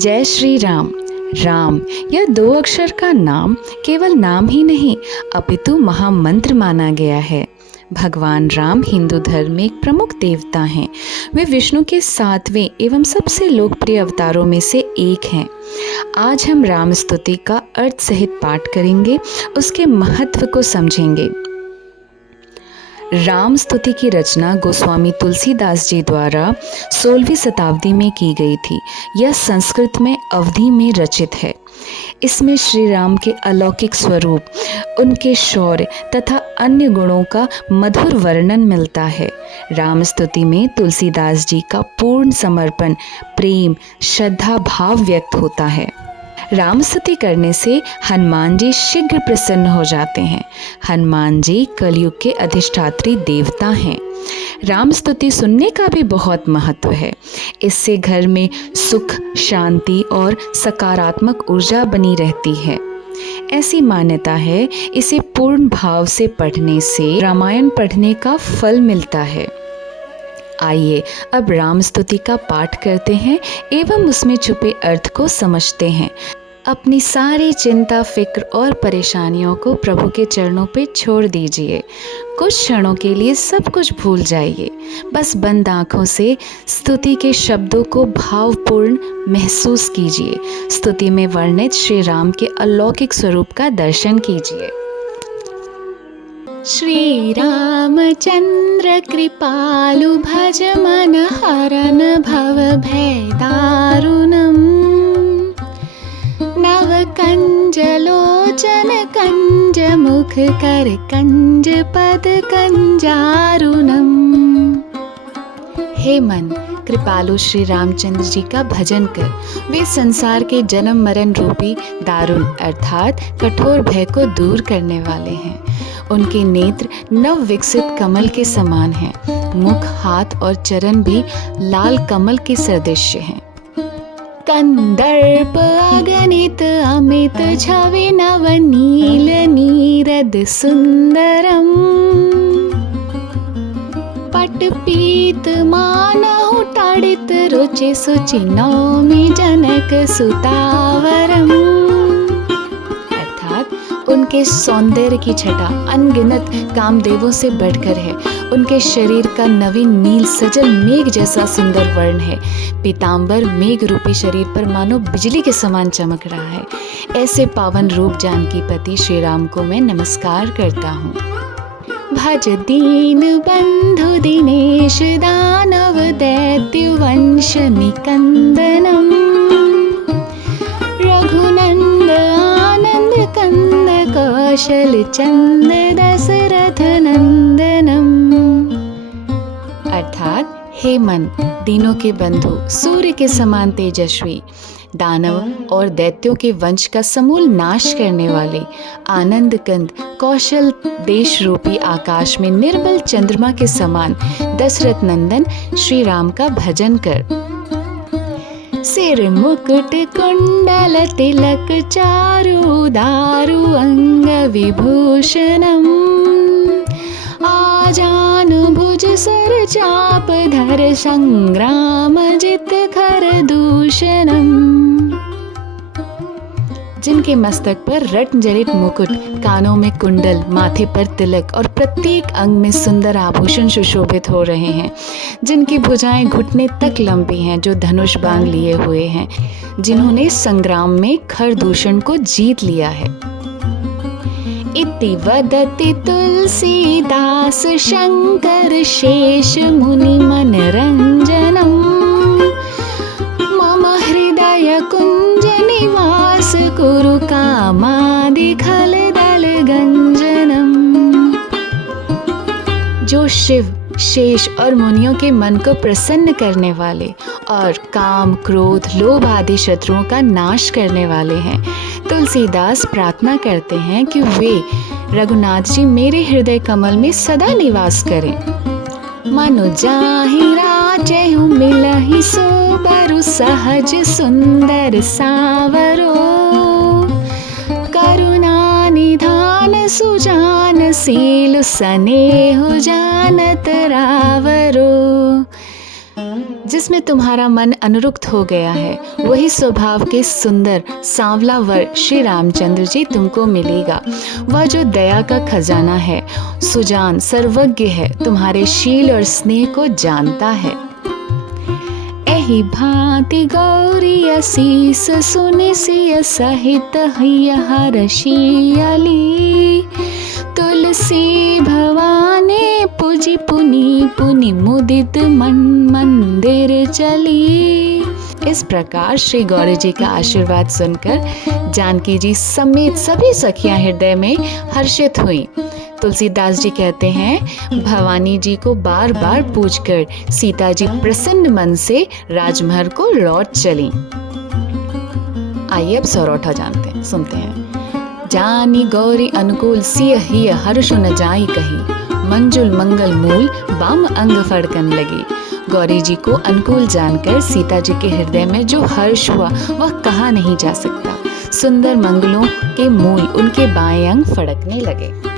जय श्री राम। राम यह 2 अक्षर का नाम केवल नाम ही नहीं अपितु महामंत्र माना गया है। भगवान राम हिंदू धर्म में एक प्रमुख देवता हैं। वे विष्णु के 7वें एवं सबसे लोकप्रिय अवतारों में से एक हैं। आज हम राम स्तुति का अर्थ सहित पाठ करेंगे, उसके महत्व को समझेंगे। राम स्तुति की रचना गोस्वामी तुलसीदास जी द्वारा 16वीं शताब्दी में की गई थी। यह संस्कृत में अवधि में रचित है। इसमें श्री राम के अलौकिक स्वरूप, उनके शौर्य तथा अन्य गुणों का मधुर वर्णन मिलता है। राम स्तुति में तुलसीदास जी का पूर्ण समर्पण, प्रेम, श्रद्धा भाव व्यक्त होता है। राम स्तुति करने से हनुमान जी शीघ्र प्रसन्न हो जाते हैं। हनुमान जी कलयुग के अधिष्ठात्री देवता हैं। राम स्तुति सुनने का भी बहुत महत्व है। इससे घर में सुख, शांति और सकारात्मक ऊर्जा बनी रहती है। ऐसी मान्यता है, इसे पूर्ण भाव से पढ़ने से रामायण पढ़ने का फल मिलता है। आइए अब राम स्तुति का पाठ करते हैं एवं उसमें छुपे अर्थ को समझते हैं। अपनी सारी चिंता, फिक्र और परेशानियों को प्रभु के चरणों पे छोड़ दीजिए। कुछ क्षणों के लिए सब कुछ भूल जाइए। बस बंद आँखों से स्तुति के शब्दों को भावपूर्ण महसूस कीजिए। स्तुति में वर्णित श्री राम के अलौकिक स्वरूप का दर्शन कीजिए। श्री रामचंद्र कृपालु भज मन हरन भव भय दारुणम् नव कंज लोचन कंज मुख कर कंज पद कंजारुणम्। हे मन, कृपालु श्री रामचंद्र जी का भजन कर। वे संसार के जन्म मरण रूपी दारुण अर्थात कठोर भय को दूर करने वाले हैं। उनके नेत्र नव विकसित कमल के समान हैं। मुख, हाथ और चरण भी लाल कमल के सदृश हैं। कंदर्प अगणित अमित छवि नव नील नीरद सुंदरम पट पीत मानहु ताड़ित रुचि सुचि नौमि जनक सुतावरम। उनके सौंदर्य की छटा अनगिनत कामदेवों से बढ़कर है। उनके शरीर का नवीन नील सजल मेघ जैसा सुंदर वर्ण है। पीतांबर मेघ रूपी शरीर पर मानो बिजली के समान चमक रहा है। ऐसे पावन रूप जानकी पति श्री राम को मैं नमस्कार करता हूँ। भज दीन बंधु दिनेश दानव दैत्य वंश निकंदनम रघुनंद आनंद कंद कौशल चंद दशरथ नंदनम। अर्थात हे मन, दीनों के बंधु, सूर्य के समान तेजस्वी, दानव और दैत्यों के वंश का समूल नाश करने वाले, आनंद कंद कौशल देश रूपी आकाश में निर्मल चंद्रमा के समान दशरथ नंदन श्री राम का भजन कर। सिर मुकुट कुंडल तिलक चारु दारु अंग विभूषणम आजान भुज सर चाप धर संग्राम जित खर दूषणम। जिनके मस्तक पर रत्न जड़ित मुकुट, कानों में कुंडल, माथे पर तिलक और प्रत्येक अंग में सुंदर आभूषण सुशोभित हो रहे हैं। जिनकी भुजाएं घुटने तक लंबी हैं, जो धनुष बाण लिए हुए हैं, जिन्होंने संग्राम में खर दूषण को जीत लिया है। इति वदति तुलसीदास शंकर शेष मुनि मनरंजनम मम हृदय कुंज निवास कुरु कामादि खल दल गंजनम। जो शिव, शेष और मुनियों के मन को प्रसन्न करने वाले और काम, क्रोध, लोभ आदि शत्रुओं का नाश करने वाले हैं, तुलसीदास प्रार्थना करते हैं कि वे रघुनाथ जी मेरे हृदय कमल में सदा निवास करें। मनु जाहि राचहु मिलहि सोबरु सहज सुंदर सावरो करुणा निधान सुजान सील स्नेह जानत रावरो। जिसमें तुम्हारा मन अनुरुक्त हो गया है, वही स्वभाव के सुंदर सांवला वर श्री रामचंद्र जी तुमको मिलेगा। वह जो दया का खजाना है, सुजान सर्वज्ञ है, तुम्हारे शील और स्नेह को जानता है। एहि भांति गौरी असीस सुनि सिय सहित हर्षियली, तुलसी भवानी पूजी पुनि पुनि मुदित मन मंदिर चली। इस प्रकार श्री गौरी जी का आशीर्वाद सुनकर जानकी जी समेत सभी सखियां हृदय में हर्षित हुई। तुलसीदास जी कहते हैं, भवानी जी को बार बार पूजकर सीता जी प्रसन्न मन से राजमहल को लौट चली। आइए अब सौरौठा सुनते हैं। जानी गौरी अनुकूल सिय हिय हर्षु न जाई कही, मंजुल मंगल मूल बाम अंग फड़कन लगी। गौरी जी को अनुकूल जानकर सीता जी के हृदय में जो हर्ष हुआ वह कहा नहीं जा सकता। सुंदर मंगलों के मूल उनके बाएं अंग फड़कने लगे।